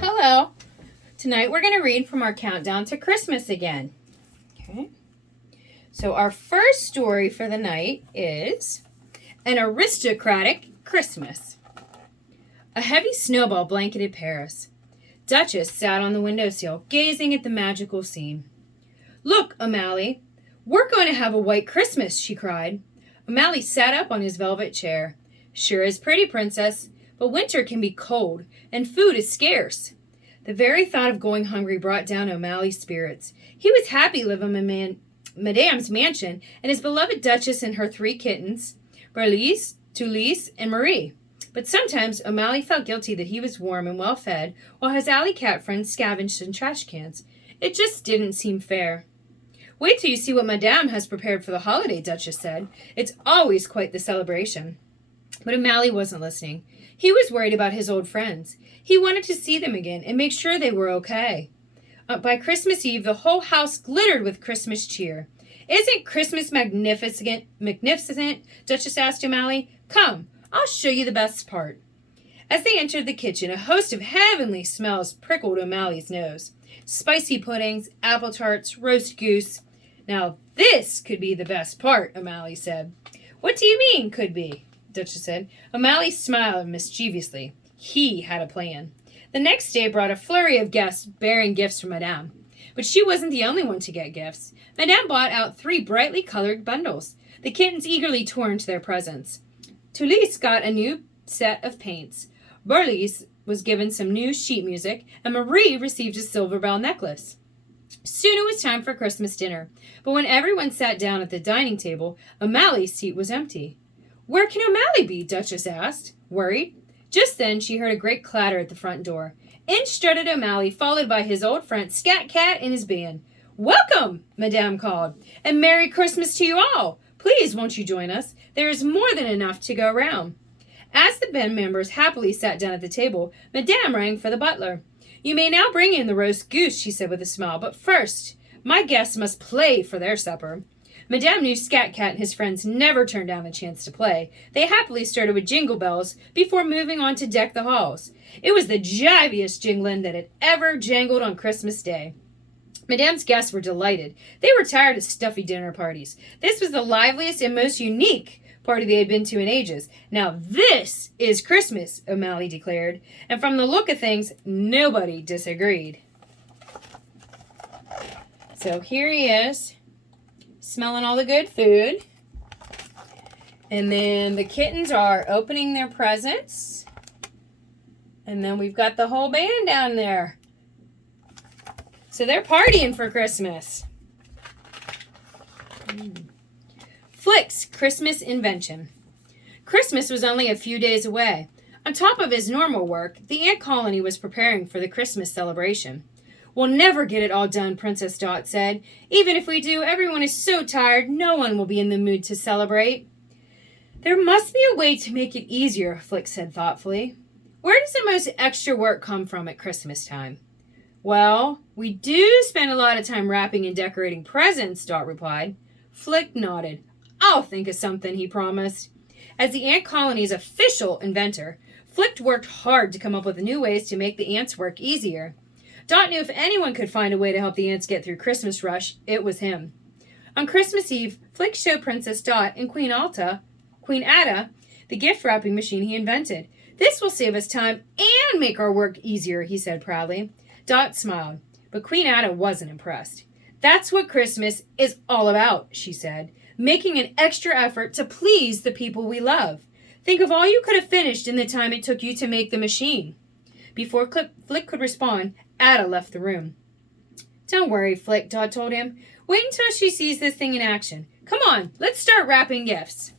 Hello. Tonight we're going to read from our countdown to Christmas again. Okay. So our first story for the night is An Aristocratic Christmas. A heavy snowball blanketed Paris. Duchess sat on the windowsill, gazing at the magical scene. "Look, O'Malley, we're going to have a white Christmas," she cried. O'Malley sat up on his velvet chair. "Sure is pretty, Princess, but winter can be cold, and food is scarce." The very thought of going hungry brought down O'Malley's spirits. He was happy living in Madame's mansion, and his beloved Duchess and her 3 kittens, Berlise, Tulise, and Marie. But sometimes O'Malley felt guilty that he was warm and well-fed, while his alley cat friends scavenged in trash cans. It just didn't seem fair. "Wait till you see what Madame has prepared for the holiday," Duchess said. "It's always quite the celebration." But O'Malley wasn't listening. He was worried about his old friends. He wanted to see them again and make sure they were okay. By Christmas Eve, the whole house glittered with Christmas cheer. "Isn't Christmas magnificent? Duchess asked O'Malley. "Come, I'll show you the best part." As they entered the kitchen, a host of heavenly smells prickled O'Malley's nose. Spicy puddings, apple tarts, roast goose. "Now this could be the best part," O'Malley said. "What do you mean, could be?" Duchess said. O'Malley smiled mischievously. He had a plan. The next day brought a flurry of guests bearing gifts for Madame. But she wasn't the only one to get gifts. Madame bought out 3 brightly colored bundles. The kittens eagerly tore into their presents. Tulise got a new set of paints. Berlise was given some new sheet music, and Marie received a silver bell necklace. Soon it was time for Christmas dinner, but when everyone sat down at the dining table, O'Malley's seat was empty. "Where can O'Malley be?" Duchess asked, worried. Just then she heard a great clatter at the front door. In strutted O'Malley, followed by his old friend Scat Cat and his band. "Welcome," Madame called, "and Merry Christmas to you all. Please, won't you join us? There is more than enough to go round." As the band members happily sat down at the table, Madame rang for the butler. "You may now bring in the roast goose," she said with a smile, "but first, my guests must play for their supper." Madame knew Scat Cat and his friends never turned down a chance to play. They happily started with Jingle Bells before moving on to Deck the Halls. It was the jiviest jingling that had ever jangled on Christmas Day. Madame's guests were delighted. They were tired of stuffy dinner parties. This was the liveliest and most unique party they had been to in ages. "Now this is Christmas," O'Malley declared. And from the look of things, nobody disagreed. So here he is, smelling all the good food. And then the kittens are opening their presents. And then we've got the whole band down there. So they're partying for Christmas. Flick's Christmas Invention. Christmas was only a few days away. On top of his normal work, the ant colony was preparing for the Christmas celebration. "We'll never get it all done," Princess Dot said. "Even if we do, everyone is so tired, no one will be in the mood to celebrate." "There must be a way to make it easier," Flick said thoughtfully. "Where does the most extra work come from at Christmas time?" "Well, we do spend a lot of time wrapping and decorating presents," Dot replied. Flick nodded. "I'll think of something," he promised. As the ant colony's official inventor, Flick worked hard to come up with new ways to make the ants' work easier. Dot knew if anyone could find a way to help the ants get through Christmas rush, it was him. On Christmas Eve, Flick showed Princess Dot and Queen Ada the gift wrapping machine he invented. "This will save us time and make our work easier," he said proudly. Dot smiled, but Queen Ada wasn't impressed. "That's what Christmas is all about," she said, "making an extra effort to please the people we love. Think of all you could have finished in the time it took you to make the machine." Before Flick could respond, Ada left the room. "Don't worry, Flick," Dot told him. "Wait until she sees this thing in action. Come on, let's start wrapping gifts."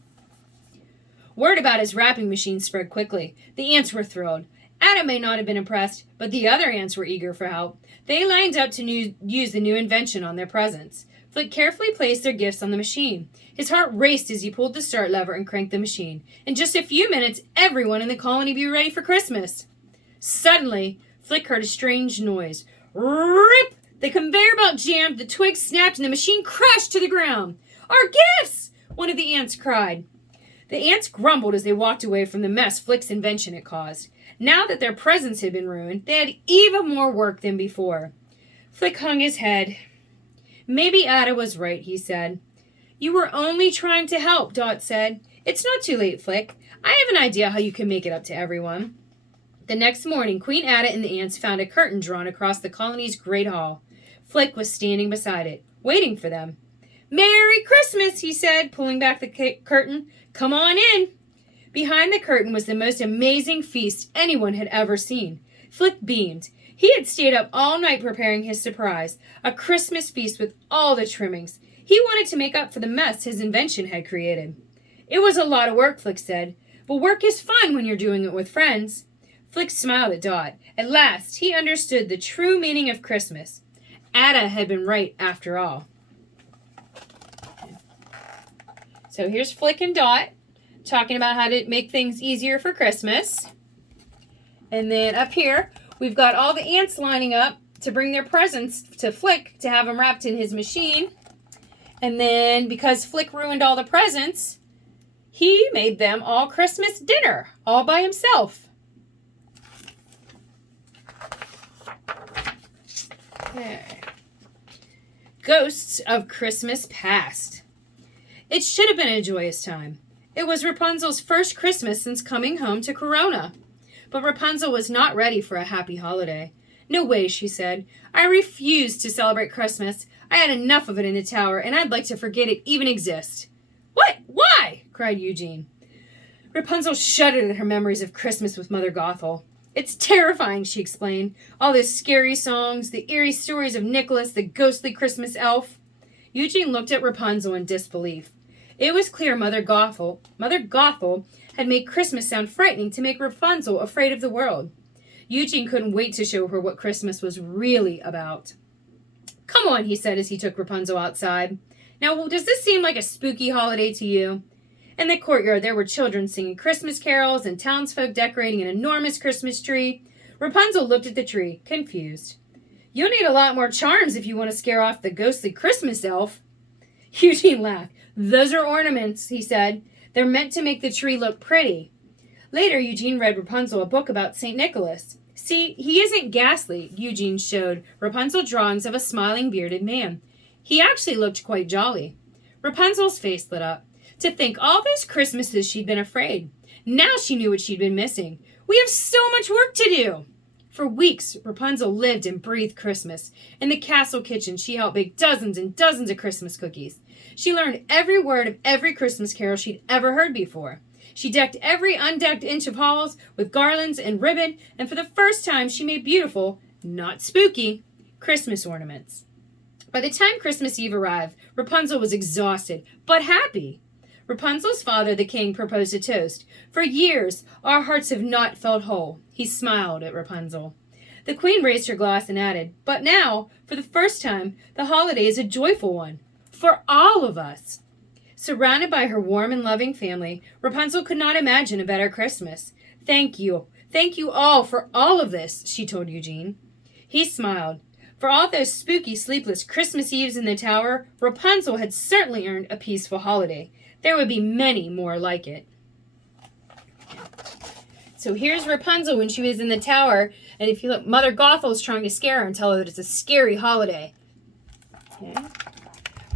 Word about his wrapping machine spread quickly. The ants were thrilled. Ada may not have been impressed, but the other ants were eager for help. They lined up to use the new invention on their presents. Flick carefully placed their gifts on the machine. His heart raced as he pulled the start lever and cranked the machine. In just a few minutes, everyone in the colony would be ready for Christmas. Suddenly, Flick heard a strange noise. Rip! The conveyor belt jammed, the twigs snapped, and the machine crashed to the ground. Our gifts! One of the ants cried. The ants grumbled as they walked away from the mess Flick's invention had caused. Now that their presents had been ruined, they had even more work than before. Flick hung his head. Maybe Ada was right, he said. You were only trying to help, Dot said. It's not too late, Flick. I have an idea how you can make it up to everyone. The next morning, Queen Ada and the ants found a curtain drawn across the colony's great hall. Flick was standing beside it, waiting for them. Merry Christmas, he said, pulling back the curtain. Come on in. Behind the curtain was the most amazing feast anyone had ever seen. Flick beamed. He had stayed up all night preparing his surprise, a Christmas feast with all the trimmings. He wanted to make up for the mess his invention had created. It was a lot of work, Flick said, but work is fun when you're doing it with friends. Flick smiled at Dot. At last, he understood the true meaning of Christmas. Ada had been right after all. So here's Flick and Dot talking about how to make things easier for Christmas. And then up here, we've got all the ants lining up to bring their presents to Flick to have them wrapped in his machine. And then because Flick ruined all the presents, he made them all Christmas dinner, all by himself. Okay. Ghosts of Christmas Past. It should have been a joyous time. It was Rapunzel's first Christmas since coming home to Corona. But Rapunzel was not ready for a happy holiday. No way, she said. I refuse to celebrate Christmas. I had enough of it in the tower, and I'd like to forget it even exists. What? Why? Cried Eugene. Rapunzel shuddered at her memories of Christmas with Mother Gothel. It's terrifying, she explained. All those scary songs, the eerie stories of Nicholas, the ghostly Christmas elf. Eugene looked at Rapunzel in disbelief. It was clear Mother Gothel had made Christmas sound frightening to make Rapunzel afraid of the world. Eugene couldn't wait to show her what Christmas was really about. Come on, he said as he took Rapunzel outside. Now, does this seem like a spooky holiday to you? In the courtyard, there were children singing Christmas carols and townsfolk decorating an enormous Christmas tree. Rapunzel looked at the tree, confused. You'll need a lot more charms if you want to scare off the ghostly Christmas elf. Eugene laughed. Those are ornaments, he said. They're meant to make the tree look pretty. Later, Eugene read Rapunzel a book about St. Nicholas. See, he isn't ghastly, Eugene showed Rapunzel drawings of a smiling bearded man. He actually looked quite jolly. Rapunzel's face lit up. To think all those Christmases she'd been afraid. Now she knew what she'd been missing. We have so much work to do. For weeks, Rapunzel lived and breathed Christmas. In the castle kitchen, she helped bake dozens and dozens of Christmas cookies. She learned every word of every Christmas carol she'd ever heard before. She decked every undecked inch of halls with garlands and ribbon, and for the first time she made beautiful, not spooky, Christmas ornaments. By the time Christmas Eve arrived, Rapunzel was exhausted, but happy. Rapunzel's father, the king, proposed a toast. For years, our hearts have not felt whole. He smiled at Rapunzel. The queen raised her glass and added, but now, for the first time, the holiday is a joyful one. For all of us. Surrounded by her warm and loving family, Rapunzel could not imagine a better Christmas. Thank you. Thank you all for all of this, she told Eugene. He smiled. For all those spooky, sleepless Christmas Eves in the tower, Rapunzel had certainly earned a peaceful holiday. There would be many more like it. So here's Rapunzel when she was in the tower, and if you look, Mother Gothel's trying to scare her and tell her that it's a scary holiday. Okay.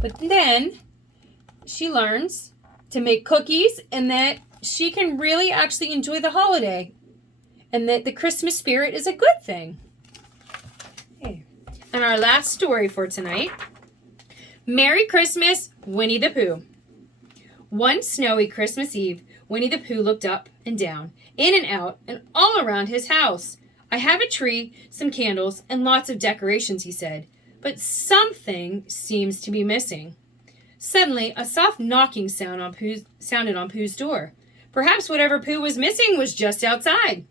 But then she learns to make cookies and that she can really actually enjoy the holiday and that the Christmas spirit is a good thing. Okay. And our last story for tonight, Merry Christmas, Winnie the Pooh. One snowy Christmas Eve, Winnie the Pooh looked up and down, in and out, and all around his house. I have a tree, some candles, and lots of decorations, he said, but something seems to be missing. Suddenly, a soft knocking sounded on Pooh's door. Perhaps whatever Pooh was missing was just outside.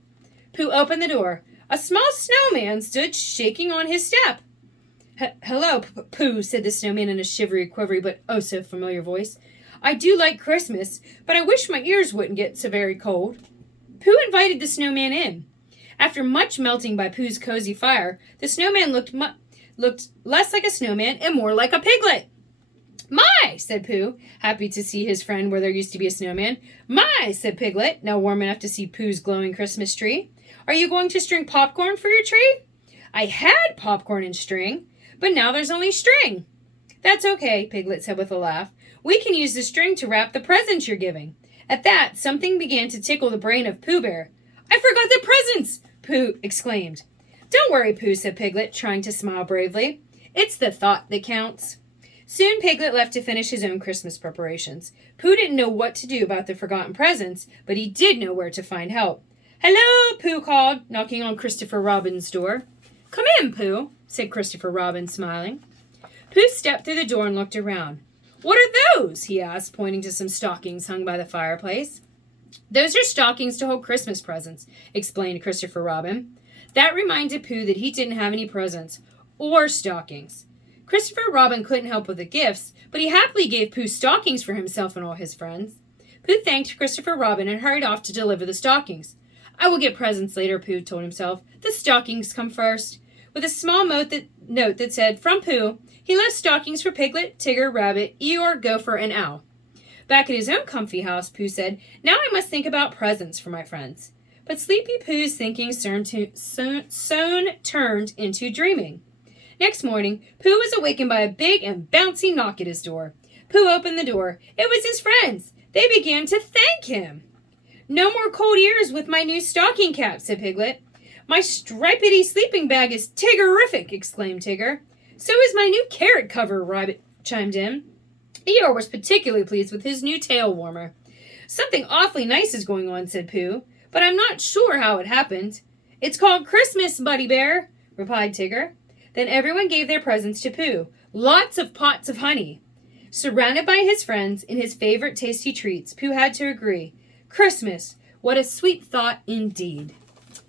Pooh opened the door. A small snowman stood shaking on his step. Hello, Pooh, said the snowman in a shivery, quivery, but oh so familiar voice. I do like Christmas, but I wish my ears wouldn't get so very cold. Pooh invited the snowman in. After much melting by Pooh's cozy fire, the snowman looked looked less like a snowman and more like a piglet. My, said Pooh, happy to see his friend where there used to be a snowman. My, said Piglet, now warm enough to see Pooh's glowing Christmas tree. Are you going to string popcorn for your tree? I had popcorn and string, but now there's only string. That's okay, Piglet said with a laugh. We can use the string to wrap the presents you're giving. At that, something began to tickle the brain of Pooh Bear. I forgot the presents, Pooh exclaimed. Don't worry, Pooh, said Piglet, trying to smile bravely. It's the thought that counts. Soon Piglet left to finish his own Christmas preparations. Pooh didn't know what to do about the forgotten presents, but he did know where to find help. Hello, Pooh called, knocking on Christopher Robin's door. Come in, Pooh, said Christopher Robin, smiling. Pooh stepped through the door and looked around. What are those? He asked, pointing to some stockings hung by the fireplace. Those are stockings to hold Christmas presents, explained Christopher Robin. That reminded Pooh that he didn't have any presents or stockings. Christopher Robin couldn't help with the gifts, but he happily gave Pooh stockings for himself and all his friends. Pooh thanked Christopher Robin and hurried off to deliver the stockings. I will get presents later, Pooh told himself. The stockings come first. With a small note that said, From Pooh, he left stockings for Piglet, Tigger, Rabbit, Eeyore, Gopher, and Owl. Back at his own comfy house, Pooh said, Now I must think about presents for my friends. But Sleepy Pooh's thinking soon turned into dreaming. Next morning, Pooh was awakened by a big and bouncy knock at his door. Pooh opened the door. It was his friends. They began to thank him. No more cold ears with my new stocking cap, said Piglet. My stripedy sleeping bag is Tiggerific, exclaimed Tigger. So is my new carrot cover, Rabbit chimed in. Eeyore was particularly pleased with his new tail warmer. Something awfully nice is going on, said Pooh, but I'm not sure how it happened. It's called Christmas, Buddy Bear, replied Tigger. Then everyone gave their presents to Pooh, lots of pots of honey. Surrounded by his friends and his favorite tasty treats, Pooh had to agree. Christmas, what a sweet thought indeed.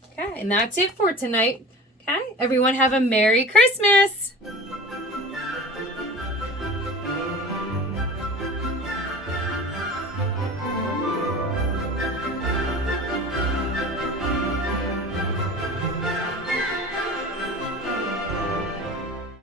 Okay, and that's it for tonight. Okay, everyone have a Merry Christmas.